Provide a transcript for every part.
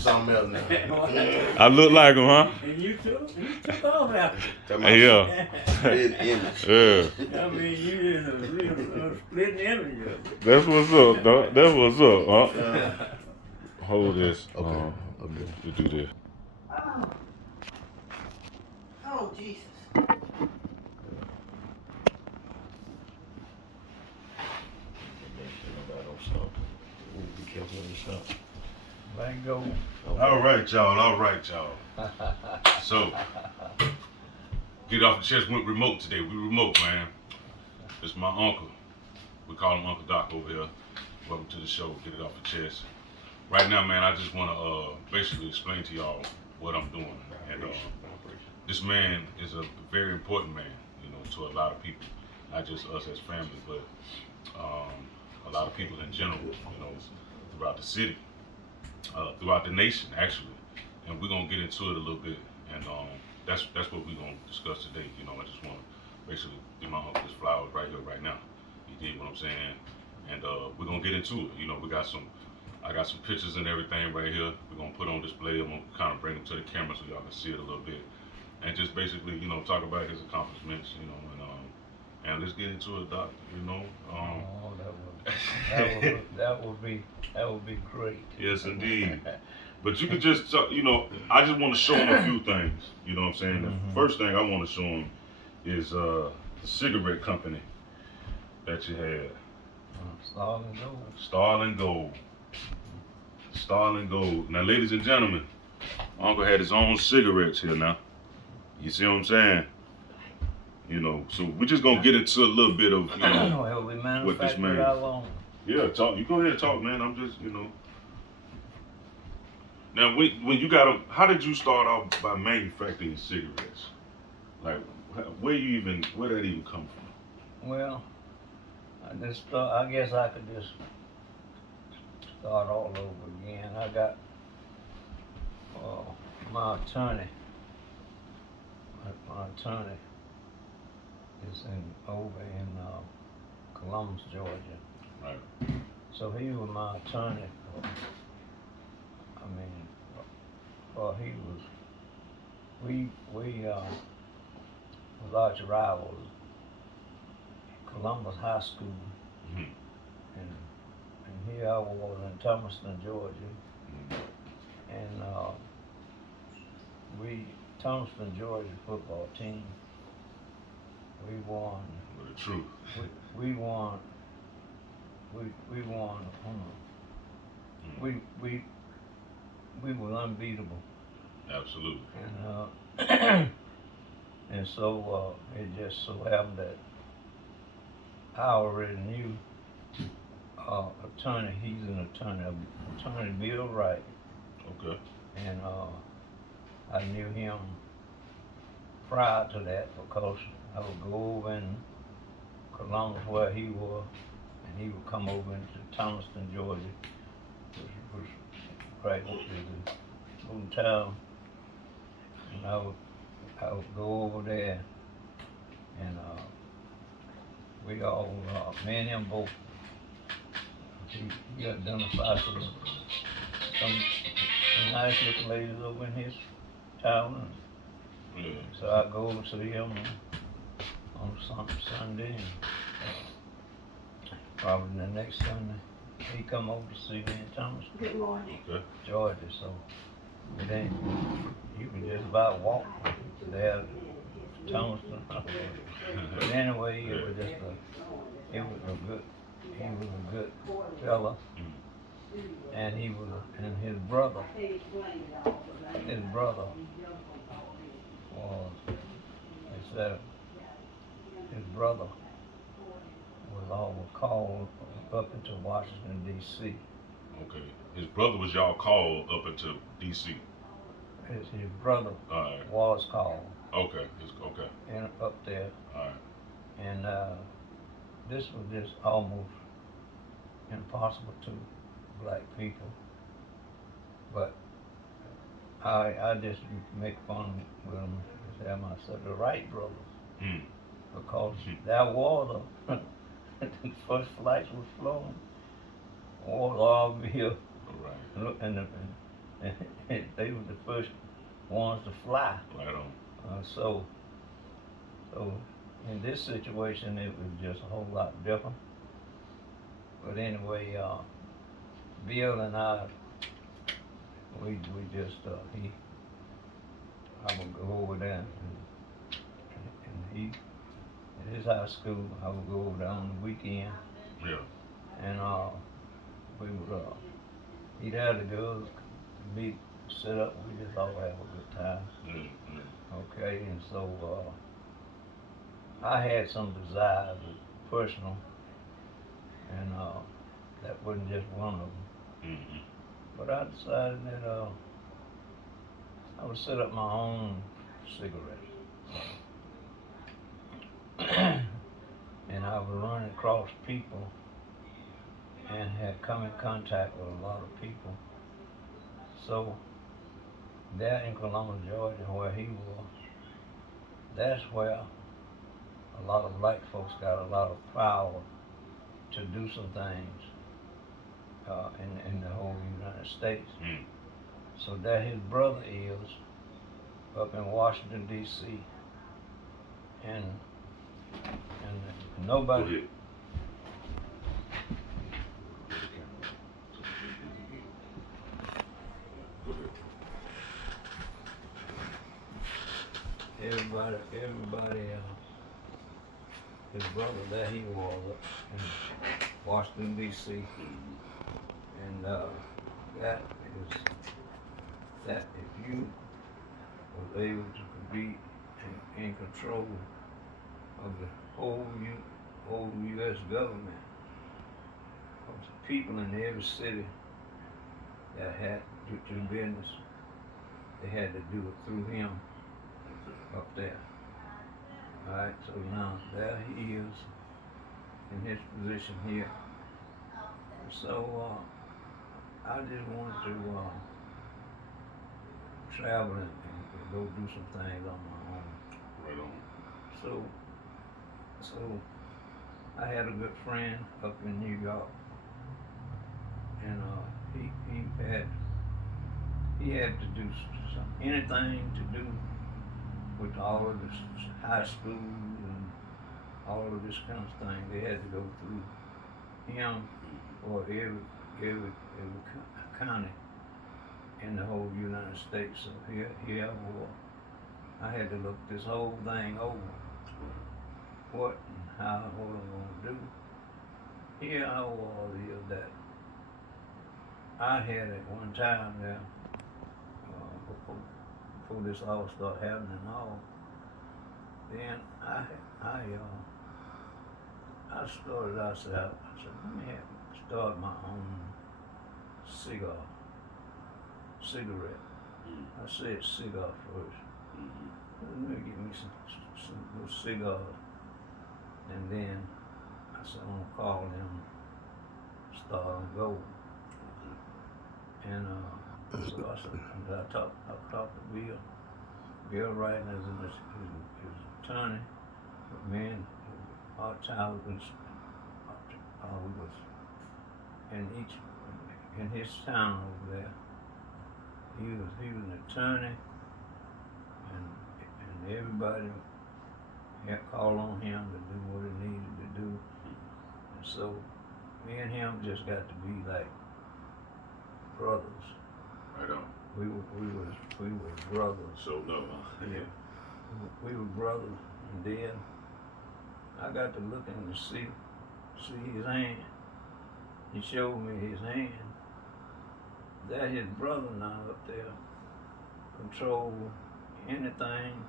something else now. I look like him, huh? And you took off after. Yeah. Split image. Yeah. I mean, you in a real split image. That's what's up, dog. That's what's up, huh? Hold this. Okay. You do this. Oh, Jesus. Be careful of yourself. Let go. All right, y'all. So, get off the chest. Went remote today. We remote, man. It's my uncle. We call him Uncle Doc over here. Welcome to the show. Get it off the chest. Right now, man, I just want to basically explain to y'all what I'm doing. And this man is a very important man, you know, to a lot of people, not just us as family, but a lot of people in general, you know, throughout the city, throughout the nation, actually. And we're gonna get into it a little bit, and that's what we're gonna discuss today. You know, I just want to basically give my uncle his flowers right here, right now. He did what I'm saying, and we're gonna get into it. You know, I got some pictures and everything right here. We're gonna put on display. I'm gonna kind of bring them to the camera so y'all can see it a little bit, and just basically, you know, talk about his accomplishments. You know, and let's get into it, Doc. You know. That would be great. Yes, indeed. But you could just, you know, I just want to show him a few things. You know what I'm saying? The first thing I want to show him is the cigarette company that you had. Starling Gold. Now, ladies and gentlemen, Uncle had his own cigarettes here now. You see what I'm saying? You know, so we're just gonna get into a little bit of, you know, what this man. Yeah, talk. You go ahead and talk, man. I'm just, you know. Now, when you got how did you start off by manufacturing cigarettes? Like, where that even come from? Well, I guess I could just start all over again. I got my attorney. My attorney is over in Columbus, Georgia. Right. So he was my attorney we was arch rivals. Columbus High School, and here I was in Thomaston, Georgia, and Thomaston, Georgia football team, we won. With the truth. We won. We won. We were unbeatable. Absolutely. And and so it just so happened that I already knew attorney. He's an attorney Bill Wright. Okay. And I knew him prior to that because I would go over in Columbus where he was, and he would come over into Thomaston, Georgia, which was right up to the little town, and I would go over there, and we all, me and him both, he identified some nice looking ladies over in his town, and so I go over to him on Sunday, and probably the next Sunday he come over to see me in Thomaston. Good morning. Okay. Georgia, so it ain't, you can just about walk there to Thomaston. But anyway, he was a good fella, and his brother was, they said his brother was called up into Washington, D.C. Okay. His brother was y'all called up into D.C. His brother was called. Okay. Okay. And up there. All right. And this was just almost impossible to black people. But I just make fun with them. Say myself the Wright brothers, because that water, the first flights was flowing, water all over here, Right. and and they were the first ones to fly. Right on. So in this situation, it was just a whole lot different. But anyway, Bill and I, we just I would go over there and he at his high school. I would go over there on the weekend Yeah. and we would he'd have the girls meet, sit up. We just all have a good time. Okay, and so I had some desires, personal, and that wasn't just one of them. But I decided that I would set up my own cigarettes, and I would run across people and had come in contact with a lot of people. So there in Columbus, Georgia, where he was, that's where a lot of black folks got a lot of power to do some things in the whole United States. So there his brother is up in Washington, D.C. and nobody. Go ahead. Everybody, his brother, there he was in Washington, D.C. And that if you was able to be in control of the whole U.S. government, of the people in every city that had to do business, they had to do it through him up there. Alright, so now there he is in his position here. So I just wanted to travel and go do some things on my own. Right on. So I had a good friend up in New York, and he had to do anything to do with all of this high school and all of this kind of thing. They had to go through him or every county in the whole United States. So here I was. I had to look this whole thing over. What and how, what I'm gonna do. Here I was is that I had at one time there, before this all started happening and all, then I started, I said, let me start my own cigarette. I said cigar first. Let me get me some little cigars. And then I said, I'm gonna call them Starling Gold. And so I said, I talked to Bill. Bill Wright is his attorney. But me and our child was in his town over there. He was an attorney, and everybody had called on him to do what he needed to do. And so me and him just got to be like brothers. Right on. We were brothers. So no. Yeah. We were brothers, and then I got to looking to see his hand. He showed me his hand. That his brother now up there control anything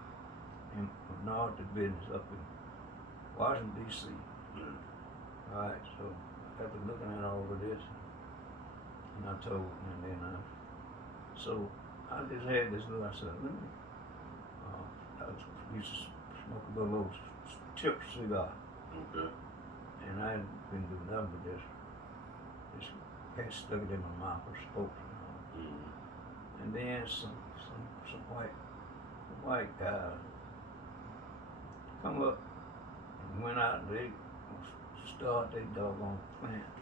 in North business up in Washington, D.C. Alright, so I got to looking at all of this, and I told him, and then so I just had this little, I said, let me, I used to smoke a little tip cigar. Okay. And I didn't do nothing but just had stuck it in my mouth or spoke. And then some white guys come up and went out and they start their doggone plant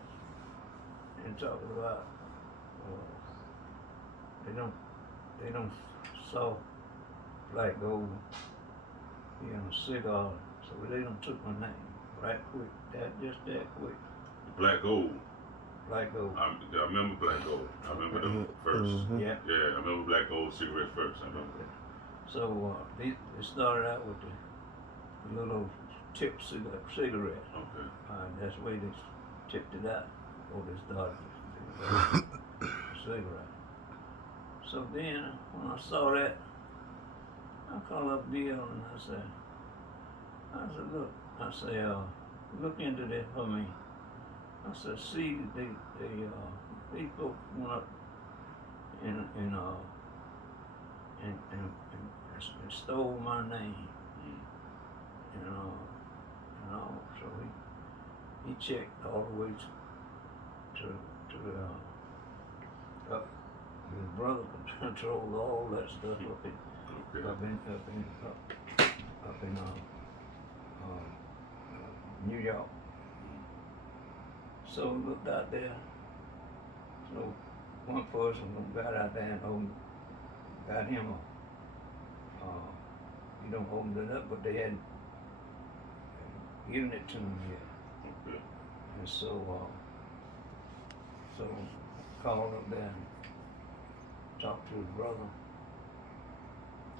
and talking about they they don't saw black gold in a cigar, so they done took my name right quick. Just that quick. Black Gold. Black gold. I remember Black Gold. I remember them first. Yeah. Yeah, I remember Black Gold cigarette first. I remember that. So it started out with the little tip cigarette. Okay. That's the way they tipped it out, or they started the cigarette. So then, when I saw that, I called up Bill and I said, look, look into this for me. I said, see, these folks went up and stole my name, and all. So he checked all the way to up. His brother controlled all that stuff up in New York. So looked out there. So one person got out there and got him he don't open it up, but they hadn't given it to him yet. Okay. And so called up there and talked to his brother.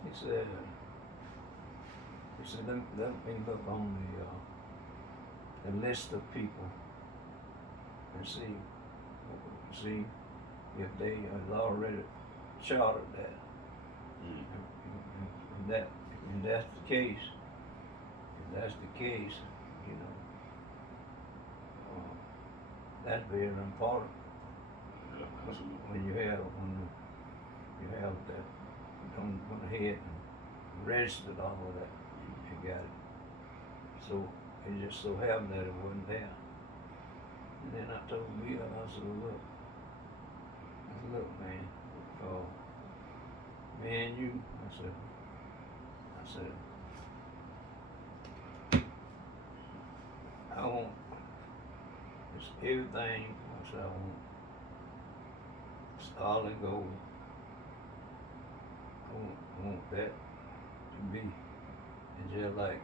He said, let me look on the list of people and see if they have already chartered that. And that's the case. If that's the case, you know, that's very important. Yeah, absolutely. When you have that, went ahead and registered all of that and got it. So it just so happened that it wasn't there. And then I told Bill, I said, look, man, me and you, I said, I want it's everything. I said, I want Starling gold. I want that to be. And just like,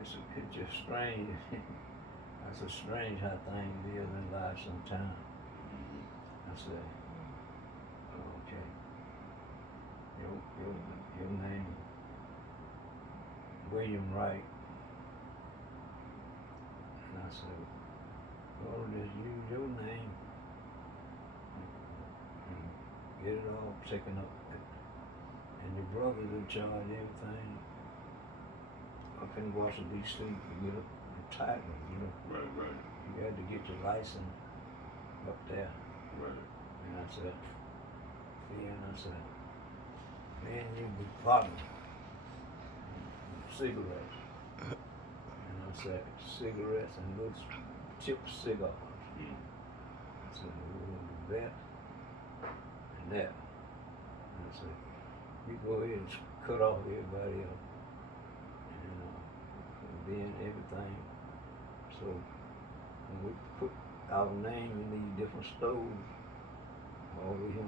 it's just strange. That's strange how things live in life sometimes. I said, okay, your name, William Wright. And I said, well, just use your name and get it all taken up. And your brother's in charge of everything up in Washington, D.C. to get a title, you know. Right. You had to get your license up there. Right. And I said, man, you be partner cigarettes. And I said, cigarettes and little chip cigars. I said, we're going to do that and that. And I said, you go ahead and cut off everybody else. And then everything. So when we put our name in these different stores, all these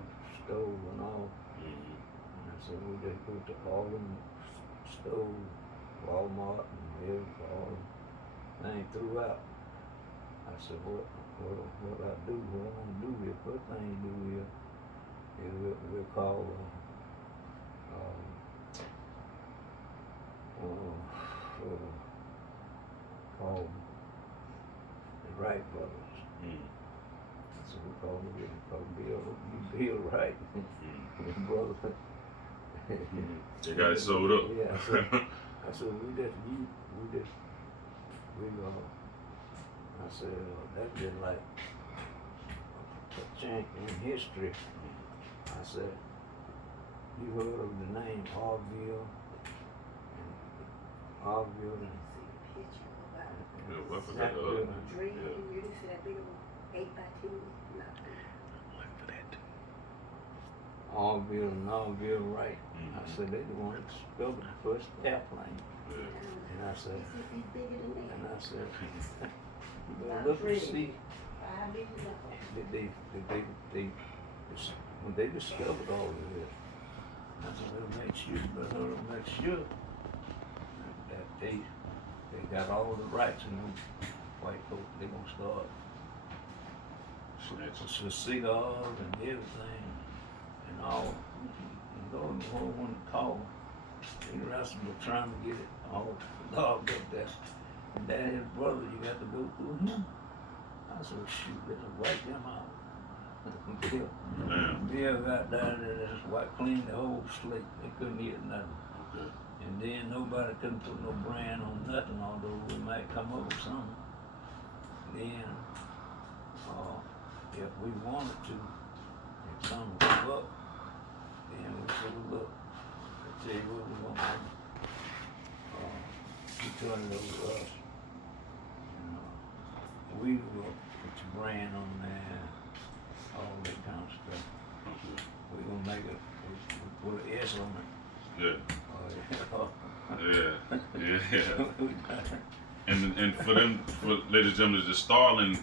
stores and all, and I said, we just go to all them stores, Walmart and all them things throughout. I said, what I do, what I'm gonna do here, first thing you do here is we'll call the Wright brothers. So we call Bill Wright, his brother. They got it sold up. Yeah, I said I said, that's just like a change in history. I said, you heard of the name Orville and Yeah, what was that? Dream, you just see that big old 8x2. Orville and Orville Wright. I said, they the ones that built the first airplane. And I said, you better look and see. when they discovered all of this, I said, well, make sure that they got all the rights and them white folks, they gonna start for cigars and everything and all. And Lord, the whole one called. They wrestled with trying to get it all logged up there. And then his brother, you got to go through him. I said, shoot, let's wipe them out. Bill got down there and just wiped clean the whole slate. They couldn't eat nothing. Okay. And then nobody couldn't put no brand on nothing, although we might come up with something. Then, if we wanted to, if something come up, then we said, look, I tell you what we're gonna do. You turn it over to us. And, we will put your brand on there, all that kind of stuff. Okay. We're gonna make it, we put an S on it. Yeah. And for them, ladies and gentlemen, the Starling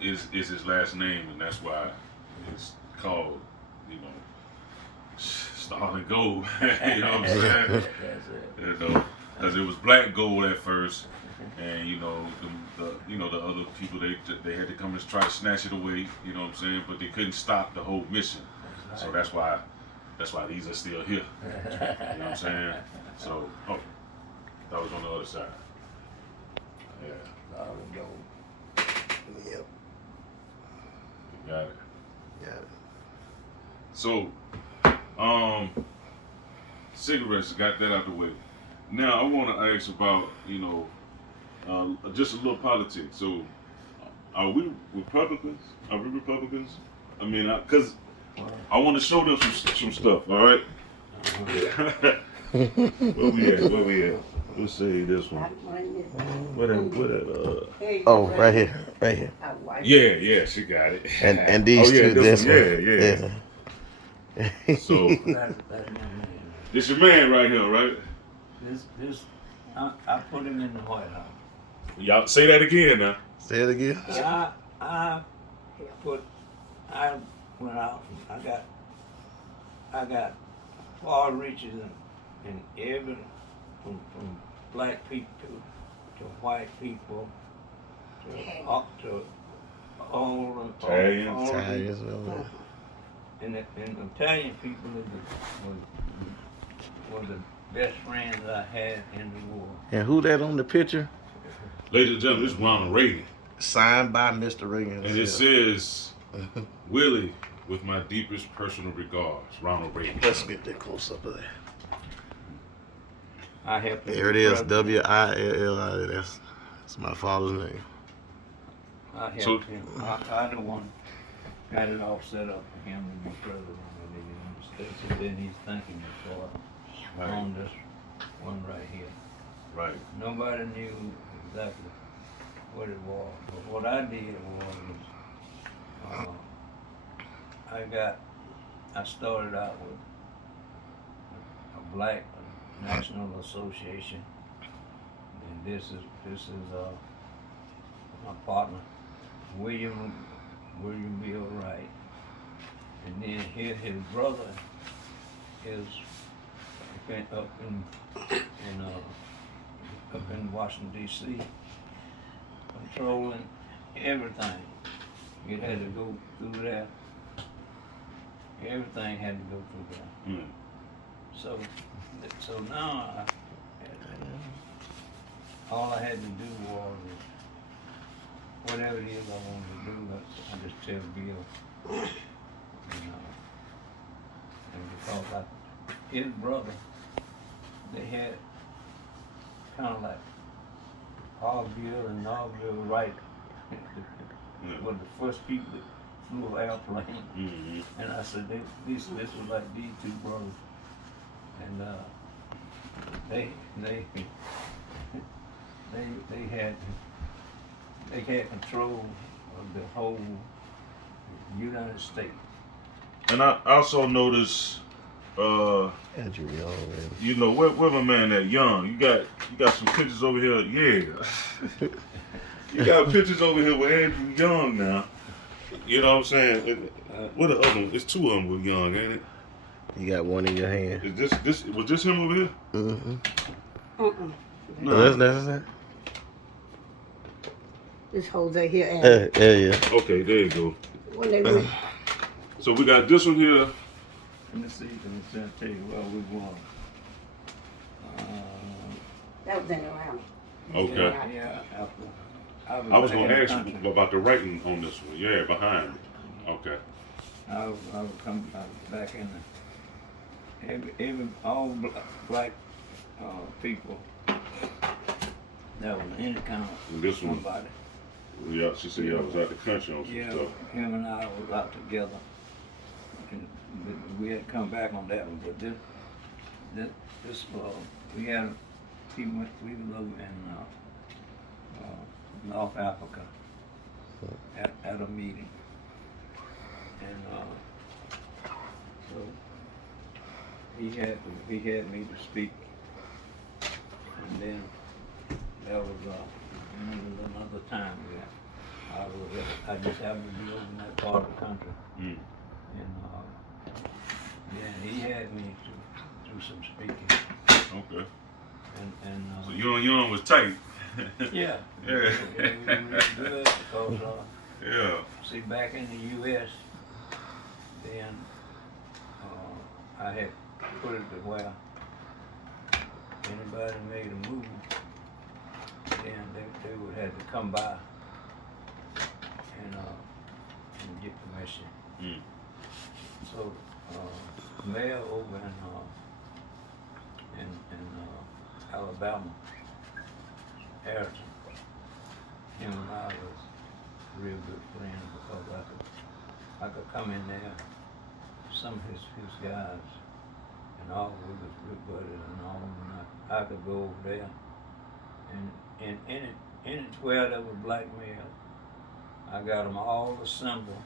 is his last name, and that's why it's called, Starling Gold. You know what I'm saying? That's it. Because it was black gold at first, and the other people they had to come and try to snatch it away. You know what I'm saying? But they couldn't stop the whole mission. So that's why these are still here. You know what I'm saying? So, that was on the other side. Yeah. Yep. Got it. Got it. So, cigarettes, got that out the way. Now, I want to ask about, just a little politics. So, are we Republicans? Are we Republicans? I mean, because I want to show them some stuff, all right? Where we at? Let's see this one. Oh, right here. Yeah, she got it. And these two, this one. Yeah. So, this your man right here, right? I put him in the White House. Y'all say that again now. Say it again. I went out and I got far reaches in every, from black people to white people to all Italians. and Italian people were the best friends I had in the war. And who that on the picture? Ladies and gentlemen, this is Ronald Reagan. Signed by Mr. Reagan. And it says, Willie, with my deepest personal regards, Ronald Reagan. Let's get that close up of that. I helped him. There it is, Willi. That's my father's name. I helped him. I the one got it all set up for him to be president of the United States. And then he's thanking me for on this one right here. Right. Nobody knew exactly what it was, but what I did was, I started out with a black national association, and this is my partner, William Bill Wright, and then here his brother is up in Washington D.C. controlling everything. It had to go through there. Everything had to go through there. Mm. So now all I had to do was whatever it is I wanted to do. I just tell Bill, and because his brother, they had kind of like Bill and Bill Wright were the first people that flew an airplane. Mm-hmm. And I said, this was like these two brothers. And they had control of the whole United States. And I also noticed, Andrew Young, where my man that Young? You got some pictures over here, yeah. You got pictures over here with Andrew Young now. You know what I'm saying? What the other one? It's two of them were young, ain't it? You got one in your hand. Is was this him over here? Mm-hmm. No. That's it. This Jose here. And Yeah. Okay, there you go. when they went, So we got this one here. Let me see. Let me tell you what we won. that was in Atlanta. Okay. Yeah, after. I was back gonna in the ask country. you about the writing on this one. Yeah, behind me. Okay. I would come back in the, all black people that was any kind of And this one, somebody. yeah, she said I was out the country on some Yeah, stuff. him and I was out together, and we had to come back on that one. But this we had we were over in North Africa at a meeting, and so he had me to speak, and then there was another time that I just happened to be over in that part of the country, Mm. and then he had me to do some speaking, Okay. and So you and was tight. yeah, Yeah. we were really good because Yeah. see, back in the U.S., then I had put it to where anybody made a move, then they would have to come by and get permission. Mm. So mayor over in Alabama, Harrison, him and I was real good friends because I could come in there, some of his guys, and all we was good buddies and all, and I could go over there, and any 12 that was black males, I got them all assembled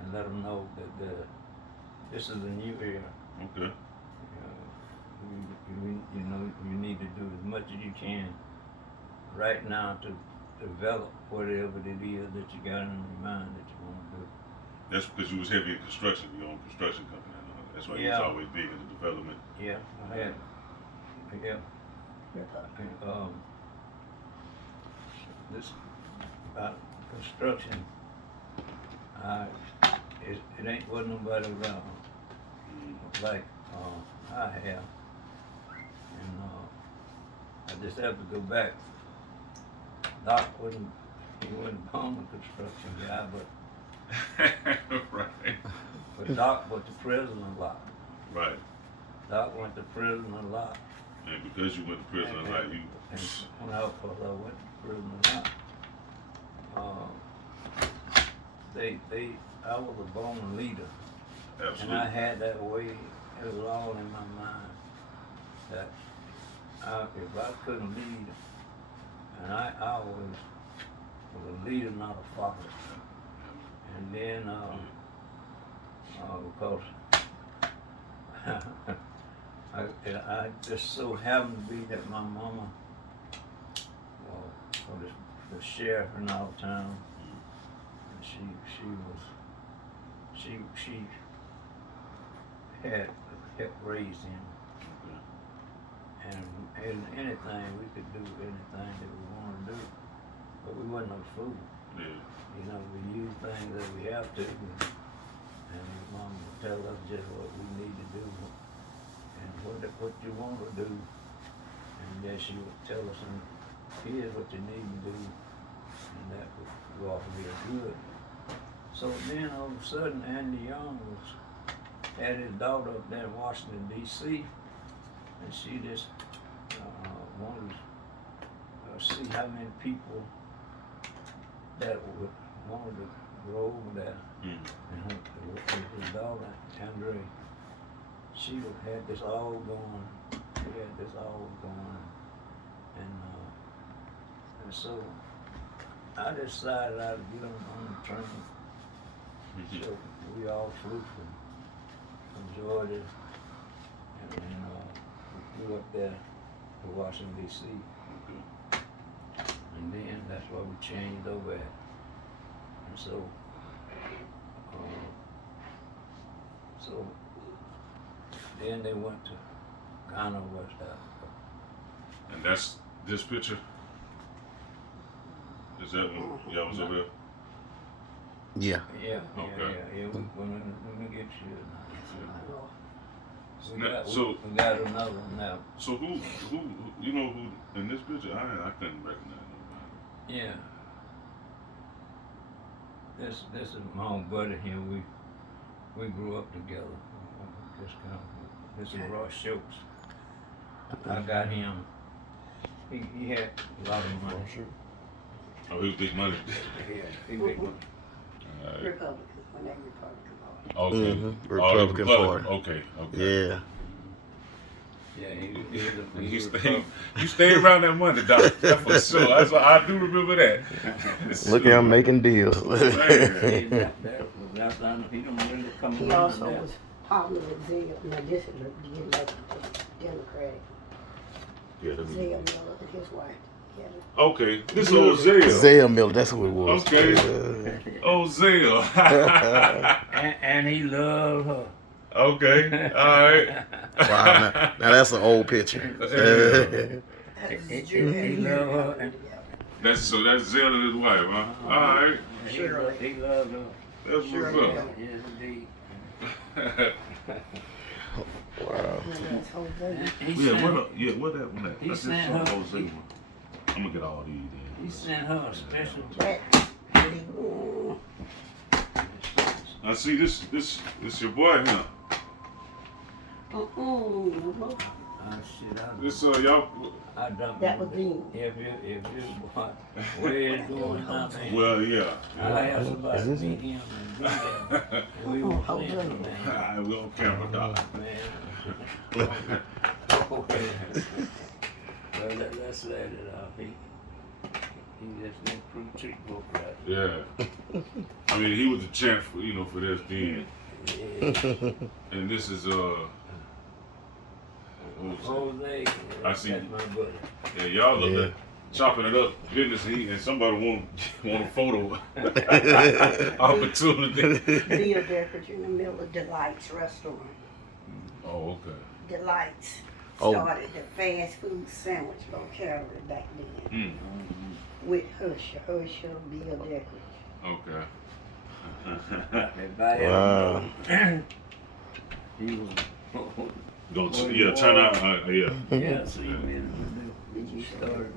and let them know that this is a new era. Okay. You need to do as much as you can right now to develop whatever it is that you got in your mind that you want to do. That's because you was heavy in construction, your own construction company. I know. That's why you was always big in the development. Yeah, I had. Yeah. And, this construction, it ain't what nobody around like I have, and I just have to go back. Doc he wasn't born a construction guy, but Right. but Doc went to prison a lot. Right. Doc went to prison a lot. And because you went to prison, And- like you. And when I went to prison a lot, I was a born leader. Absolutely. And I had that way, it was all in my mind that if I couldn't lead, and I always was a leader, not a follower. And then, because I just so happened to be that my mama was sheriff in our town, and she had helped raise him, and anything we could do, anything that we wanted to do, but we wasn't no fool. Yeah. You know, we use things that we have to, and Mom would tell us just what we need to do, and what you want to do, and then she would tell us, here's what you need to do, and that would go off real good. So then all of a sudden, Andy Young had his daughter up there in Washington, D.C., and she just wanted to see how many people that wanted to go over there. Mm. And his daughter, Andre, she had this all going. We had this all going, and so I decided I'd get on the train. Mm-hmm. So we all flew from Georgia, and we flew up there to Washington, D.C. Okay. And then that's why we changed over at. And so So then they went to Ghana, West Africa. And that's this picture? Is that when y'all was over there? Yeah. Yeah, Okay. yeah. We get you. So We got another one now. So who you know who in this picture? I couldn't recognize nobody. Yeah. This is my own buddy here. We grew up together. This is Ross Schultz. I got him. He had a lot of money. Oh, he was big money. Yeah, he big money. Right. Republican, when they Republican voted. Okay. Republican Party. Okay. Yeah. Yeah, You stay around that money, Doc. That's for sure. I do remember that. Look at him making deals. Man. he don't really come He around also now. was popular with Zell. Now this is getting like the Democratic. Yeah, Zell Miller and his wife. Yeah. okay, this is old Zell. Zell Miller, that's who it was. Okay. Oh, Zell. And he loved her. Okay, all right. Wow, now that's an old picture. He loved her. And That's Zell and his wife, huh? All right. he loved her. That's what's up. Yes, indeed. Wow. That's Jose. He sent, What that one at? He That's sent just her- Jose one. I'm gonna get all these he in. sent her a special That, I see this your boy here. shit. This y'all. I dumped that him. was Dean. If you want, where it's going, I mean, Well, yeah. I had somebody Is this meet him and do that. And we were saying, man, We on camera, dog. man. Well, let's let it out. He just didn't prove trick book right. Yeah. I mean, he was a champ for for this then. Yeah. And this is Jose, I see. that's my buddy. yeah, y'all look Yeah. like chopping it up, business and somebody want a photo opportunity. Bill Deckard in the middle of Delight's restaurant. Oh, okay. Delights Oh. started the fast food sandwich locality back then with Herschel, Bill Deckard. Okay. If I ever Wow. know, he was. Turn out. Yeah. Yeah, see, man, he started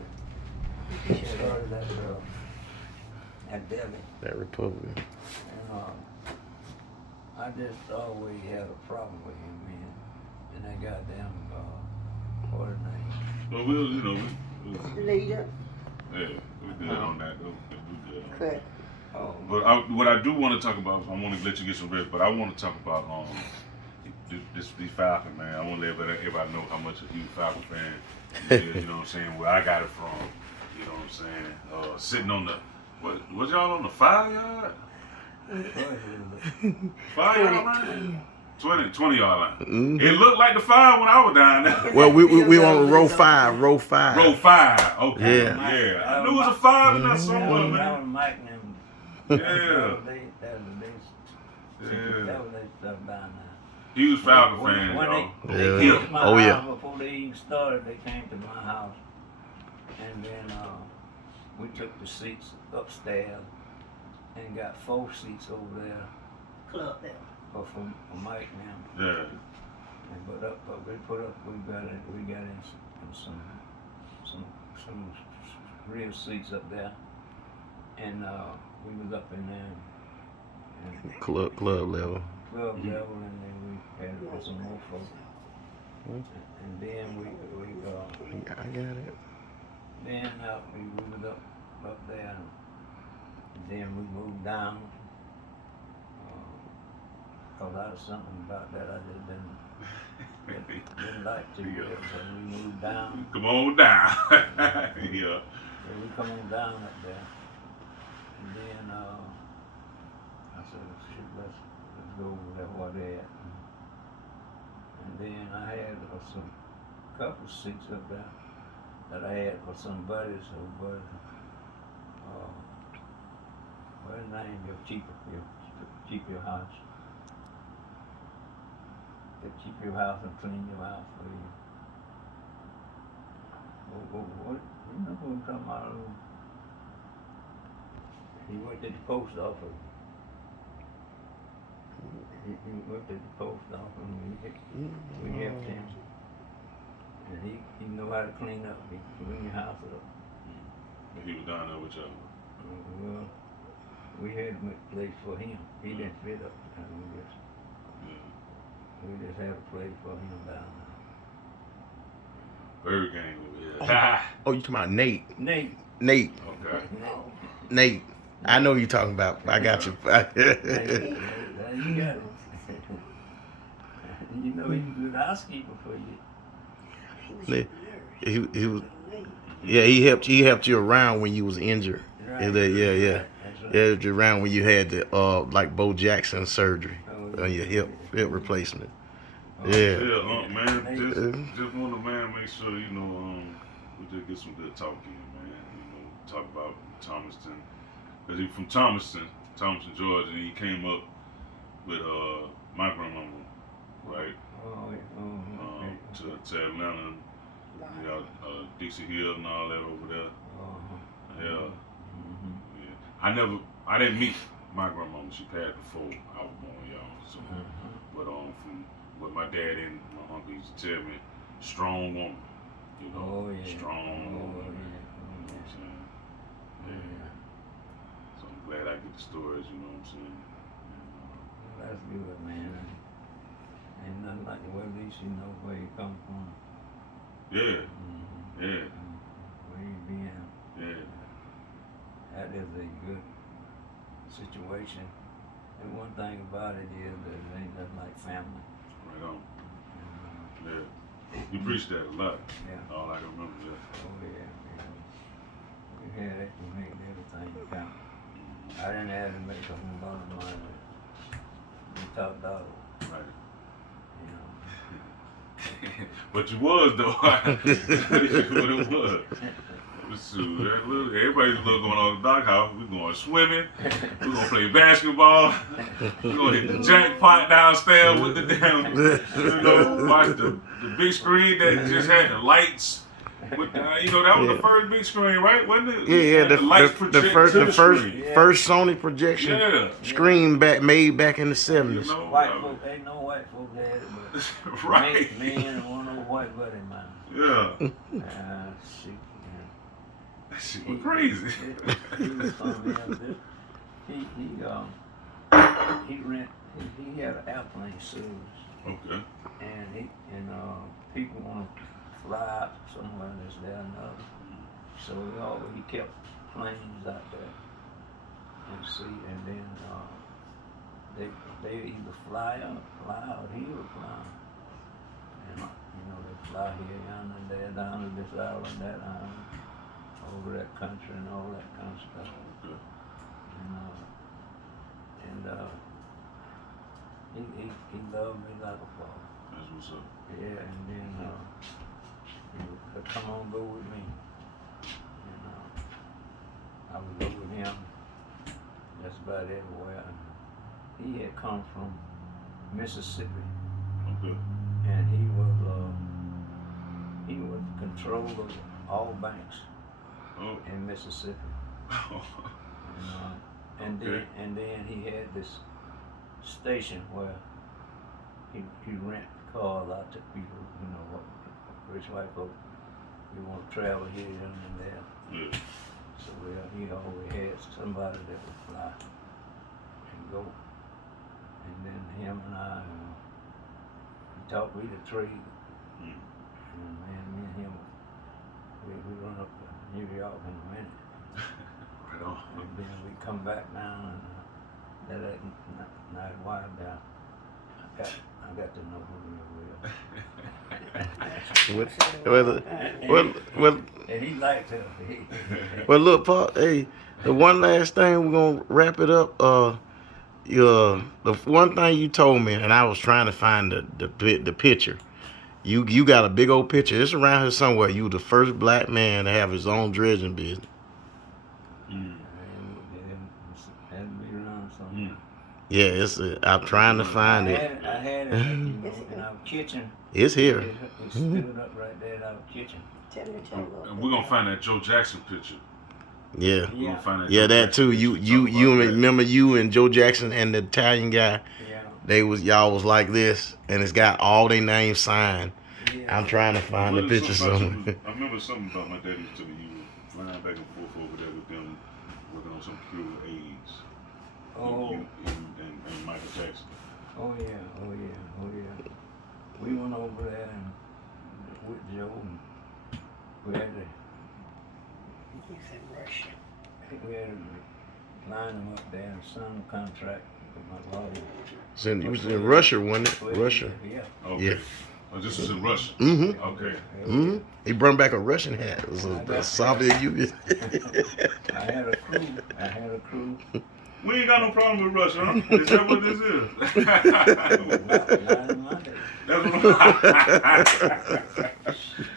at Delhi. That Republican. And I just always had a problem with him, man. And that goddamn, what his name? But we Leader, yeah, we good on that though. We good on that. correct. Oh, But what I do want to talk about, I want to let you get some rest, but I want to talk about these Falcon, man. I want to let everybody know how much a huge Falcon fan he is, you know what I'm saying, where I got it from, you know what I'm saying, sitting on the, was y'all on the 5 yard? 5 yard line? 20 yard line. Mhm. It looked like the 5 when I was down there. Well, we on row 5. Row 5, okay. Yeah. I knew it was a 5 in there somewhere, that man. was Mike and them. Yeah. That was they stuff down there. Huge Falcon fan, When y'all. they Yeah. came to my Oh, house yeah. before they even started, they came to my house. And then we took the seats upstairs and got 4 seats over there Club there. for Mike now. Yeah. And we got in some real seats up there. And we was up in there and Club level. club level, and then we had for some more folks. And then we I got it. then we was up there, and then we moved down. Cause I was something about that I just didn't like to do it, so we moved down. Come on down. Yeah. So we come on down up there, and then I said, shoot, let's go over there where they at. And then I had some couple seats up there that I had for some buddies who was, what's his name? Your cheap your house. to keep your house and clean your house for you. What you know what I'm talking about? He went to the post office. He went to the post office and we helped him. And he know how to clean up. He clean your house up. But he was down there with y'all. Well, we had a place for him. He didn't fit up. And we just had a place for him down there. Bird gang over here. Oh, you talking about Nate? Nate. Okay. Nate. I know who you talking about. I got you. You got it. You know he was a good housekeeper for you. He was. Yeah, he helped you around when you was injured. Right. Yeah. That's right. Yeah, around when you had the like Bo Jackson surgery on your hip replacement. Yeah. Yeah, man. Just want to make sure we just get some good talk in, man. Talk about Thomaston, because he's from Thomaston, Georgia, and he came up with my grandmama, right? To Atlanta, Dixie Hill and all that over there. Yeah. I didn't meet my grandmama. She passed before I was born, y'all. So, but from what my dad and my uncle used to tell me, strong woman, strong woman. You know what I'm saying? Yeah. So I'm glad I get the stories. You know what I'm saying? That's good, man. Ain't nothing like the way at least you know where you come from. Yeah. Yeah. Where you been. Yeah. That is a good situation. And one thing about it is that it ain't nothing like family. Right on. Yeah. You preached that a lot. Yeah. All I can remember, yeah. Oh yeah. You had it to make everything count. I didn't have to make a whole lot of money. We talked about it. Right. You know. But you was though. What it was. Everybody's going on the dock house. We're going swimming. We're going to play basketball. We're going to hit the jackpot downstairs with the damn, watch the big screen that just had the lights. With that was the first big screen, right? Wasn't it? Yeah, the lights the first Sony projection screen made back in the 70s. White folk, ain't no white folk had it, but right. me and one of the white buddy of mine. Yeah. That shit was crazy. He was from he had an airplane service. Okay. And people want to fly out somewhere and this, that, and the other. So he kept planes out there and see, and then they either fly out, he would fly. And they fly here, yonder, and there, down to this island, that island, over that country and all that kind of stuff. Okay. And he loved me like a father. That's what's up. Yeah, and then he would come on, go with me. And I would go with him just about everywhere. And he had come from Mississippi. Okay. And he was control of all banks in Mississippi. And then he had this station where he rent cars out to people, rich white folk. We want to travel here and there. Yeah. So he always had somebody that would fly and go. And then him and I, he taught me to trade. And me and him, we run up to New York in a minute. Right on. And then we come back down and that night while down, I got to know her real well. And he liked her. Well, look, Paul. Hey, the one last thing, we're gonna wrap it up. The one thing you told me, and I was trying to find the picture. You got a big old picture. It's around here somewhere. You were the first black man to have his own dredging business. Had to be around somewhere. Yeah, I'm trying to find it. I had it in our kitchen. It's here. It stood up right there in our kitchen. Tell me, And we're gonna find that Joe Jackson picture. Yeah. We're gonna find that. Yeah, Joe that Jackson too. picture. You Talk about that. remember you and Joe Jackson and the Italian guy? Yeah. Y'all was like this, and it's got all their names signed. Yeah. I'm trying to find the Willie, picture something somewhere. about I remember something about my daddy telling me you were flying back and forth over there with them, working on some cure of AIDS. Oh. You and Michael Jackson. Oh yeah. Oh yeah. Oh yeah. We went over there and with Joe, and we had to He said Russia. line him up there and sign a contract with my lawyer. It was in Russia, wasn't it? Russia. Yeah. Okay. Yeah. Oh, this was in Russia. Mm-hmm. Okay. Mm-hmm. He brought back a Russian hat. It was the Soviet Union. I had a crew. We ain't got no problem with Russia, huh? Is that what this is? Not in my day. That's what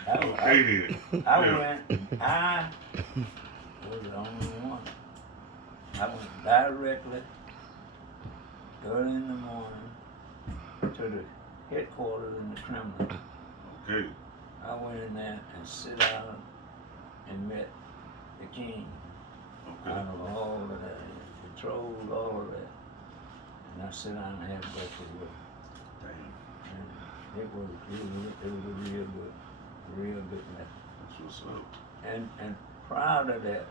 I okay then. went, I was the only one. I went directly, early in the morning, to the headquarters in the Kremlin. Okay. I went in there and sit down and met the king. Okay. Out of all of that, controlled all of that. And I sit down and had breakfast with him. Damn. And it was a real good message. That's what's up. And prior to that,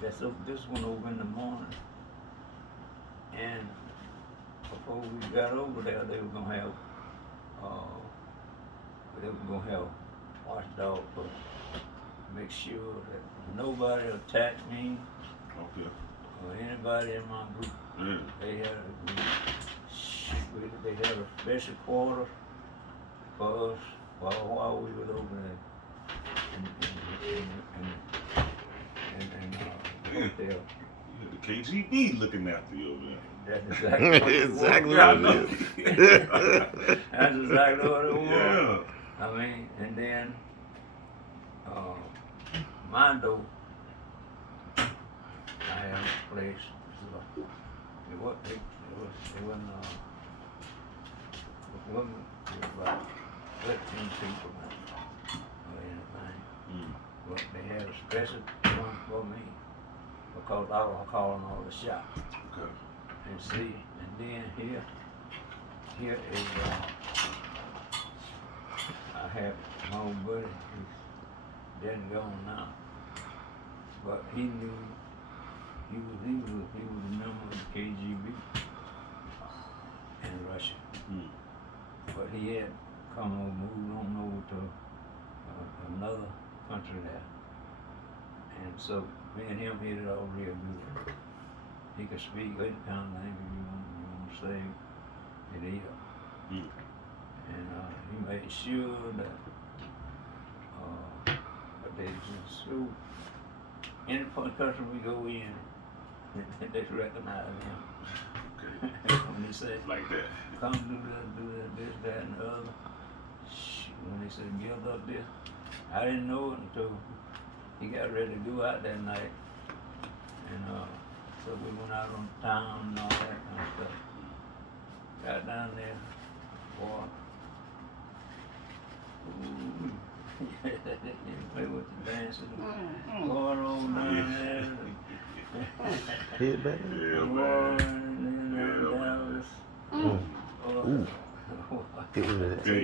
this one over in the morning, and before we got over there, they were gonna have watchdog for make sure that nobody attacked me Okay. or anybody in my group. Yeah. They had a special quarter for us while we were over there Yeah. hotel. Yeah, the KGB looking after you over there. That's exactly what it was. Exactly Yeah, I what know. it is. That's exactly what it was. Yeah. I mean, and then Mondo, I had a place. It wasn't about 13 people or anything. But they had a special one for me because I was calling all the shots. Okay. And see, and then here is I have my old buddy who's dead and gone now, but he knew he was a member of the KGB in Russia, but he had moved on over to another country there, and so me and him hit it all real good. He could speak any kind of language you want to say it is. And he made sure that they just so any country we go in, they recognize him. Okay. When he said, Like that. come do that, this, that, and the other. When they said, give up this, I didn't know it until he got ready to go out that night. And so we went out on town and all that kind of stuff. Got down there, boy. Play with the dancing, going on down there. Head back. Yeah, Boy, man. and then Yeah, Dallas. Ooh. It was Yeah.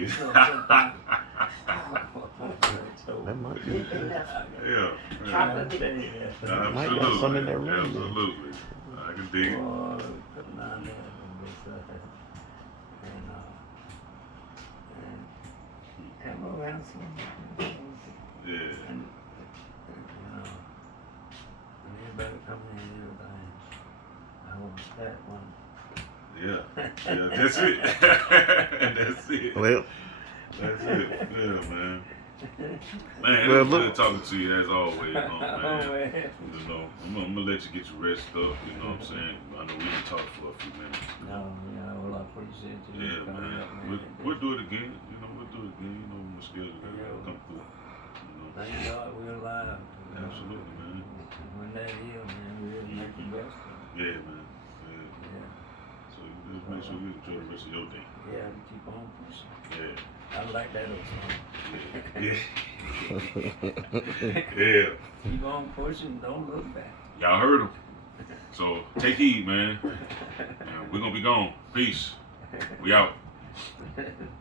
that might be. Yeah. Chocolate. Might got some in that room. Absolutely. I can dig it. Putting down there and around some. Yeah. And everybody coming in and everything. I want that one. Yeah. Yeah, that's it. That's it. Well, That's it. Yeah, man. Man, Well, it's good look- talking to you as always, man. Oh, man. You know, I'm gonna let you get your rest up, you know what I'm saying? I know we can talk for a few minutes. No, yeah, well, I appreciate you Yeah, coming man. up, man. We'll do it again. You know, we'll do it again. You know, we're scared to come through. You know. Thank God we're alive. Absolutely, man. When that is, man, we'll make the best of it. Yeah, man. Yeah. so you enjoy the rest of your day. Yeah, we keep on pushing. Yeah. I like that old song. Yeah. Yeah. Keep on pushing, don't look back. Y'all heard him. So take heed, man. We're gonna be gone. Peace. We out.